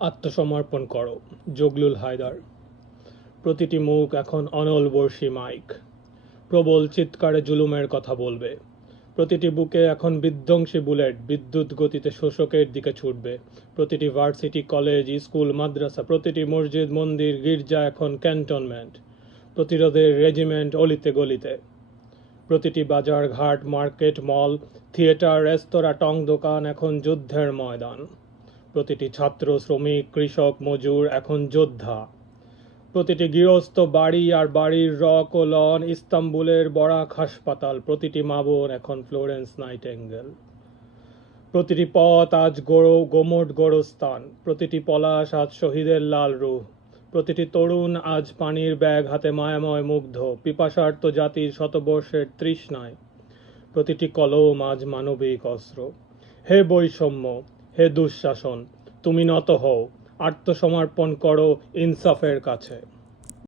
আত্মসমর্পণ করো। জগলুল হায়দার। প্রতিটি মুখ এখন অনলবর্ষী মাইক, প্রবল চিৎকারে জুলুমের কথা বলবে। প্রতিটি বুকে এখন বিধ্বংসী বুলেট বিদ্যুৎ গতিতে শোষকের দিকে ছুটবে। প্রতিটি ভার্সিটি, কলেজ, স্কুল, মাদ্রাসা, প্রতিটি মসজিদ, মন্দির, গির্জা এখন ক্যান্টনমেন্ট, প্রতিরোধের রেজিমেন্ট অলিতে গলিতে। প্রতিটি বাজার ঘাট, মার্কেট, মল, থিয়েটার, রেস্তোরাঁ, টং দোকান এখন যুদ্ধের ময়দান। প্রতিটি ছাত্র, শ্রমিক, কৃষক, মজুর এখন যোদ্ধা। প্রতিটি গৃহস্থ বাড়ি আর বাড়ির রক ও লন ইস্তাম্বুলের বরাক হাসপাতাল। প্রতিটি মা বোন এখন ফ্লোরেন্স নাইটেঙ্গেল। প্রতিটি পথ আজ গোমট গোরস্থান। প্রতিটি পলাশ আজ শহীদের লাল রূহ। প্রতিটি তরুণ আজ পানির ব্যাগ হাতে মায়াময় মুগ্ধ পিপাসার্ত জাতির শতবর্ষের তৃষ্ণায়। প্রতিটি কলম আজ মানবিক অস্ত্র। হে বৈষম্য, হে দুঃশাসন, তুমি নত হও, আত্মসমর্পণ করো ইনসাফের কাছে।